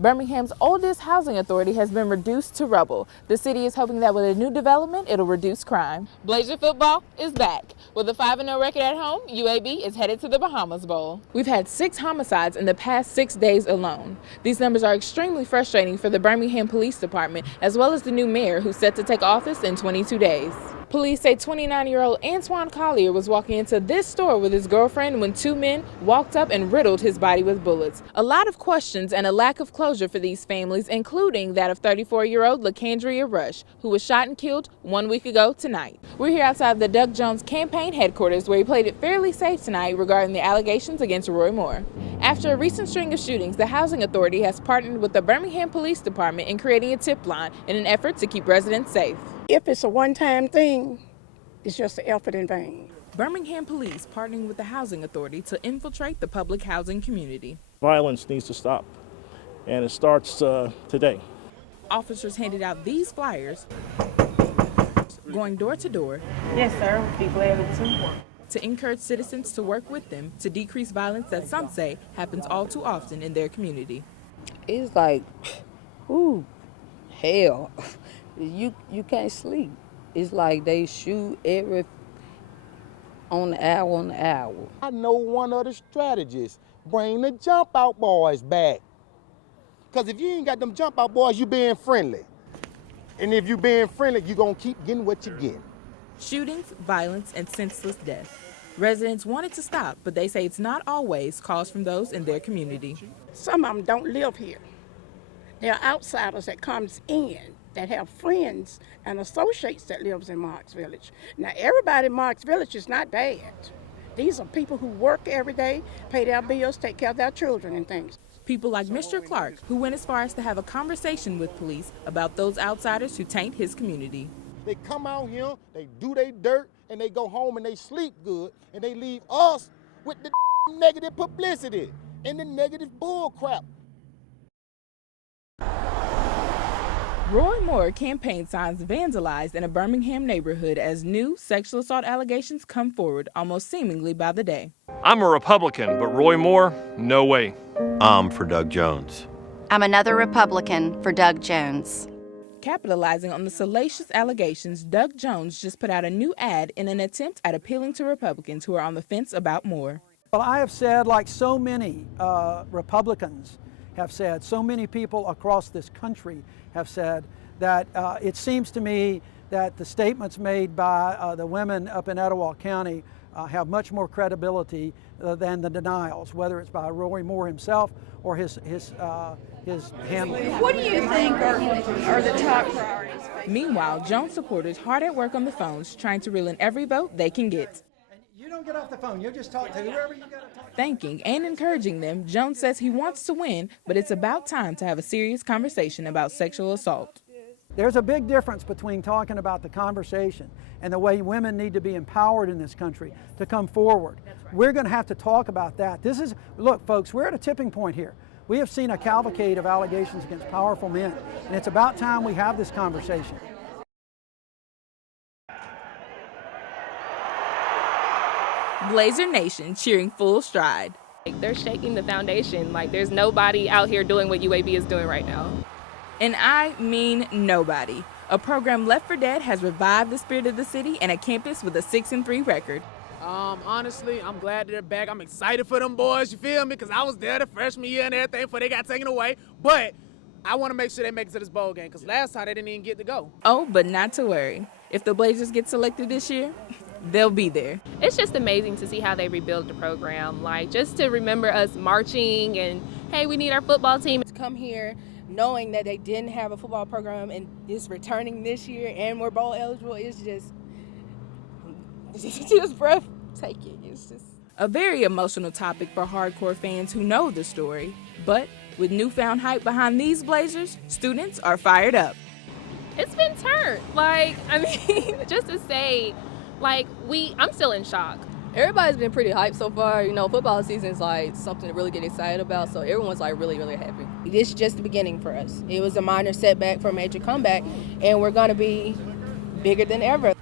Birmingham's oldest housing authority has been reduced to rubble. The city is hoping that with a new development, it'll reduce crime. Blazer football is back. With a 5-0 record at home, UAB is headed to the Bahamas Bowl. We've had 6 homicides in the past 6 days alone. These numbers are extremely frustrating for the Birmingham Police Department, as well as the new mayor who's set to take office in 22 days. Police say 29-year-old Antoine Collier was walking into this store with his girlfriend when 2 men walked up and riddled his body with bullets. A lot of questions and a lack of closure for these families, including that of 34-year-old LaCandria Rush, who was shot and killed 1 week ago tonight. We're here outside the Doug Jones campaign headquarters, where he played it fairly safe tonight regarding the allegations against Roy Moore. After a recent string of shootings, the Housing Authority has partnered with the Birmingham Police Department in creating a tip line in an effort to keep residents safe. If it's a one-time thing, it's just an effort in vain. Birmingham Police partnering with the Housing Authority to infiltrate the public housing community. Violence needs to stop, and it starts today. Officers handed out these flyers, going door to door. Yes, sir. We'd be glad to encourage citizens to work with them to decrease violence that some say happens all too often in their community. It's like, ooh, hell. You can't sleep. It's like they shoot on the hour. I know one of the strategists. Bring the jump out boys back. Because if you ain't got them jump out boys, you being friendly. And if you being friendly, you gonna keep getting what you get. Shootings, violence, and senseless death. Residents want it to stop, but they say it's not always caused from those in their community. Some of them don't live here. They're outsiders that comes in, that have friends and associates that lives in Marks Village. Now, everybody in Marks Village is not bad. These are people who work every day, pay their bills, take care of their children and things. People like Mr. Clark, who went as far as to have a conversation with police about those outsiders who taint his community. They come out here, they do their dirt, and they go home and they sleep good, and they leave us with the negative publicity and the negative bull crap. Roy Moore campaign signs vandalized in a Birmingham neighborhood as new sexual assault allegations come forward almost seemingly by the day. I'm a Republican, but Roy Moore, no way. I'm for Doug Jones. I'm another Republican for Doug Jones. Capitalizing on the salacious allegations, Doug Jones just put out a new ad in an attempt at appealing to Republicans who are on the fence about Moore. Well, I have said, like so many Republicans have said, so many people across this country have said, that it seems to me that the statements made by the women up in Etowah County have much more credibility than the denials, whether it's by Roy Moore himself or his handler. What do you think are the top priorities? Meanwhile, Jones supporters hard at work on the phones trying to reel in every vote they can get. You don't get off the phone, you just talk to whoever you got to talk to. Thanking and encouraging them, Jones says he wants to win, but it's about time to have a serious conversation about sexual assault. There's a big difference between talking about the conversation and the way women need to be empowered in this country to come forward. Right. We're going to have to talk about that. Look, folks, we're at a tipping point here. We have seen a cavalcade of allegations against powerful men, and it's about time we have this conversation. Blazer Nation cheering full stride. They're shaking the foundation. Like, there's nobody out here doing what UAB is doing right now. And I mean nobody. A program Left for Dead has revived the spirit of the city and a campus with a 6-3 record. Honestly, I'm glad they're back. I'm excited for them boys, you feel me? Because I was there the freshman year and everything before they got taken away. But I want to make sure they make it to this bowl game because last time they didn't even get to go. Oh, but not to worry. If the Blazers get selected this year, they'll be there. It's just amazing to see how they rebuild the program. Like, just to remember us marching and, hey, we need our football team. To come here knowing that they didn't have a football program and is returning this year and we're bowl eligible is just breathtaking. It's just a very emotional topic for hardcore fans who know the story. But with newfound hype behind these Blazers, students are fired up. It's been turned. Like, I mean, just to say, like, I'm still in shock. Everybody's been pretty hyped so far. You know, football season is like something to really get excited about, so everyone's like really, really happy. This is just the beginning for us. It was a minor setback for a major comeback, and we're going to be bigger than ever.